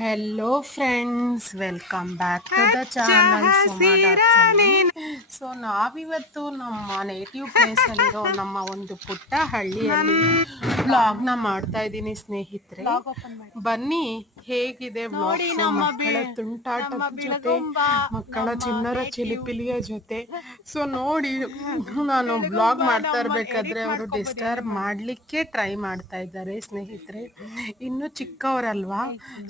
Hello friends, welcome back to the channel Suma. So ನಾವಿವತ್ತು ನಮ್ಮ native ಪ್ಲೇಸಲ್ಲಿರೋ ನಮ್ಮ ಒಂದು ಪುಟ್ಟ ಹಳ್ಳಿಯಲ್ಲಿ ವ್ಲಾಗ್ನ ಮಾಡ್ತಾ ಇದ್ದೀನಿ ಸ್ನೇಹಿತರೆ. ಬನ್ನಿ ಹೇಗಿದೆ ವ್ಲಾಗ್ಸ್, ಮಕ್ಕಳ ತುಂಟಾಟದ ಜೊತೆ, ಮಕ್ಕಳ ಚಿನ್ನರ ಚಿಲಿಪಿಲಿಯ ಜೊತೆ. ಸೊ ನೋಡಿ, ನಾನು ವ್ಲಾಗ್ ಮಾಡ್ತಾ ಇರ್ಬೇಕಾದ್ರೆ ಅವರು ಡಿಸ್ಟರ್ಬ್ ಮಾಡಲಿಕ್ಕೆ ಟ್ರೈ ಮಾಡ್ತಾ ಇದ್ದಾರೆ ಸ್ನೇಹಿತರೆ. ಇನ್ನು ಚಿಕ್ಕವರಲ್ವಾ,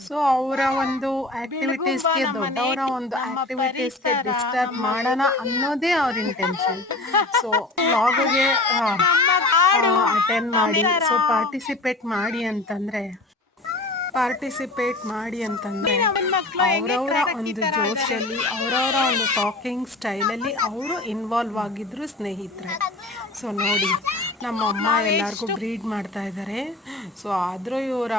ಸೊ ಅವರ ಒಂದು ಆಕ್ಟಿವಿಟೀಸ್ಗೆ, ದೊಡ್ಡವರ ಒಂದು ಆಕ್ಟಿವಿಟೀಸ್ಗೆ ಡಿಸ್ಟರ್ಬ್ ಮಾಡೋಣ ಅನ್ನೋದೇ ಅವ್ರ ಇಂಟೆನ್ಷನ್. ಸೊ ವ್ಲಾಗ್ಗೆ ಅಟೆಂಡ್ ಮಾಡಿ, ಸೊ ಪಾರ್ಟಿಸಿಪೇಟ್ ಮಾಡಿ ಅಂತಂದ್ರೆ ಅವರವರ ಒಂದು ಜೋಶಲ್ಲಿ, ಅವರವರ ಒಂದು ಟಾಕಿಂಗ್ ಸ್ಟೈಲಲ್ಲಿ ಅವರು ಇನ್ವಾಲ್ವ್ ಆಗಿದ್ರು ಸ್ನೇಹಿತರೆ. ಸೊ ನೋಡಿ, ನಮ್ಮಮ್ಮ ಎಲ್ಲರಿಗೂ ಬ್ರೀಡ್ ಮಾಡ್ತಾ ಇದ್ದಾರೆ. ಸೊ ಆದರೂ ಇವರ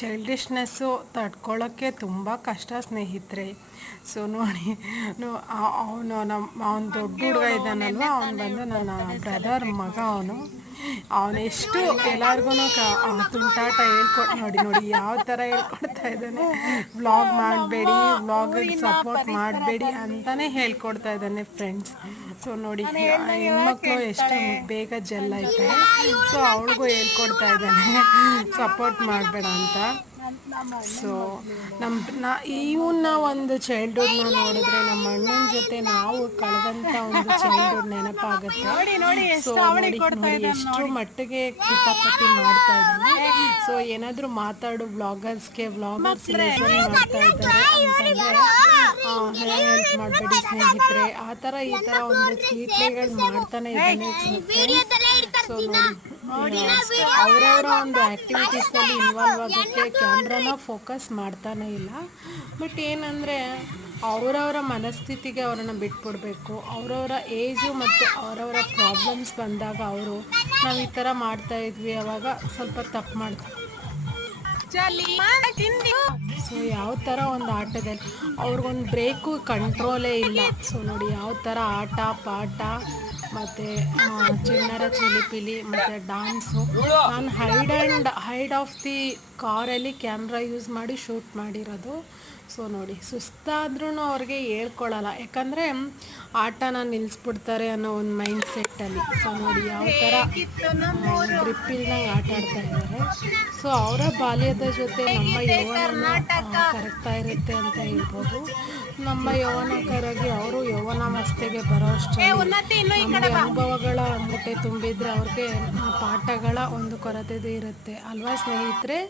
ಚೈಲ್ಡಿಶ್ನೆಸ್ಸು ತಡ್ಕೊಳ್ಳೋಕ್ಕೆ ತುಂಬ ಕಷ್ಟ ಸ್ನೇಹಿತರೆ. ಸೊ ನೋಡಿ, ಅವನು ಅವನು ದೊಡ್ಡ ಹುಡುಗ ಇದ್ದಾನಲ್ವ, ಅವನು ಬಂದು ನನ್ನ ಬ್ರದರ್ ಮಗ. ಅವನು ಎಷ್ಟು ಎಲ್ಲರಿಗೂ ತುಂಟಾಟ ಹೇಳ್ಕೊಟ್ಟು ನೋಡಿ ಯಾವ ಥರ ಹೇಳ್ಕೊಡ್ತಾ ಇದ್ದಾನೆ. ವ್ಲಾಗ್ ಮಾಡಬೇಡಿ, ವ್ಲಾಗಿಗೆ ಸಪೋರ್ಟ್ ಮಾಡಬೇಡಿ ಅಂತಲೇ ಹೇಳ್ಕೊಡ್ತಾ ಇದ್ದಾನೆ ಫ್ರೆಂಡ್ಸ್. ಸೊ ನೋಡಿ, ಹೆಣ್ಮಕ್ಳು ಎಷ್ಟು ಬೇಗ ಜೆಲ್ ಆಯ್ತಾರೆ. ಸೊ ಅವಳಿಗೂ ಹೇಳ್ಕೊಡ್ತಾ ಇದ್ದಾನೆ ಸಪೋರ್ಟ್ ಮಾಡಬೇಡ ಅಂತ. ಸೊ ಇವನ್ನ ಒಂದು ಚೈಲ್ಡ್ಹುಡ್ನ ನೋಡಿದ್ರೆ ನಮ್ಮ ಅಣ್ಣನ ಜೊತೆ ನಾವು ಕಳೆದಂಥ ಒಂದು ಚೈಲ್ಡ್ಹುಡ್ ನೆನಪಾಗುತ್ತೆ. ಸೊ ನೋಡಿ ಎಷ್ಟು ಮಟ್ಟಿಗೆ ಕಿತಾಪತಿ ಮಾಡ್ತಾ ಇದ್ದಾನೆ. ಸೊ ಏನಾದರೂ ಮಾತಾಡು ವ್ಲಾಗರ್ಸ್ಗೆ, ವ್ಲಾಗರ್ಸ್ ಲಿಸನ್ ಮಾಡ್ತಾ ಇದ್ದಾರೆ ಅಂತಂದರೆ ಹೆಲ್ಪ್ ಮಾಡಬೇಡಿ ಸ್ನೇಹಿತರೆ. ಆ ಥರ ಈ ಥರ ಒಂದು ಕೀರ್ತಿಗಳು ಮಾಡ್ತಾನೆ ಇದ್ದಾನೆ. ಸೊ ನೋಡಿ, ಅವರವರ ಒಂದು ಆ್ಯಕ್ಟಿವಿಟೀಸ್ನಲ್ಲಿ ಇನ್ವಾಲ್ವ್ ಆಗೋಕ್ಕೆ ಕ್ಯಾಮ್ರಾನ ಫೋಕಸ್ ಮಾಡ್ತಾನೆ ಇಲ್ಲ. ಬಟ್ ಏನಂದರೆ ಅವರವರ ಮನಸ್ಥಿತಿಗೆ ಅವರನ್ನು ಬಿಟ್ಬಿಡ್ಬೇಕು. ಅವರವರ ಏಜು ಮತ್ತು ಅವರವರ ಪ್ರಾಬ್ಲಮ್ಸ್ ಬಂದಾಗ ನಾವು ಈ ಥರ ಮಾಡ್ತಾಯಿದ್ವಿ, ಅವಾಗ ಸ್ವಲ್ಪ ತಪ್ಪು ಮಾಡ್ತೀವಿ. ಸೊ ಯಾವ ಥರ ಒಂದು ಆಟದಲ್ಲಿ ಅವ್ರಿಗೊಂದು ಬ್ರೇಕು ಕಂಟ್ರೋಲೇ ಇಲ್ಲ. ಸೊ ನೋಡಿ ಯಾವ ಥರ ಆಟ ಪಾಠ ಮತ್ತು ಚಿಣ್ಣರ ಚಿಲಿಪಿಲಿ ಮತ್ತು ಡ್ಯಾನ್ಸು. ನಾನು ಹೈಡ್ ಆಫ್ ದಿ ಕಾರಲ್ಲಿ ಕ್ಯಾಮ್ರಾ ಯೂಸ್ ಮಾಡಿ ಶೂಟ್ ಮಾಡಿರೋದು. ಸೊ ನೋಡಿ, ಸುಸ್ತಾದ್ರೂ ಅವ್ರಿಗೆ ಹೇಳ್ಕೊಳ್ಳಲ್ಲ, ಯಾಕಂದರೆ ಆಟನ ನಿಲ್ಲಿಸ್ಬಿಡ್ತಾರೆ ಅನ್ನೋ ಒಂದು ಮೈಂಡ್ ಸೆಟ್ಟಲ್ಲಿ. ಸೊ ನೋಡಿ ಯಾವ ಥರ ಗ್ರಿಪ್ ಇಲ್ದಂಗೆ ಆಟ ಆಡ್ತಾ ಇದ್ದಾರೆ. ಸೊ ಅವರ ಬಾಲ್ಯದ ಜೊತೆ ನಮ್ಮ ಯೌವನ ಕರಗ್ತಾ ಇರುತ್ತೆ ಅಂತ ಹೇಳ್ಬೋದು. ನಮ್ಮ ಯೌವನಕರಾಗಿ ಅವರು ಯೌವನಾವಸ್ಥೆಗೆ ಬರೋ ಅಷ್ಟರಲ್ಲಿ ನಮಗೆ ಅನುಭವಗಳ ಮೂಟೆ ತುಂಬಿದರೆ ಅವ್ರಿಗೆ ಪಾಠಗಳ ಒಂದು ಕೊರತೆ ಇರುತ್ತೆ ಅಲ್ವಾ ಸ್ನೇಹಿತರೆ.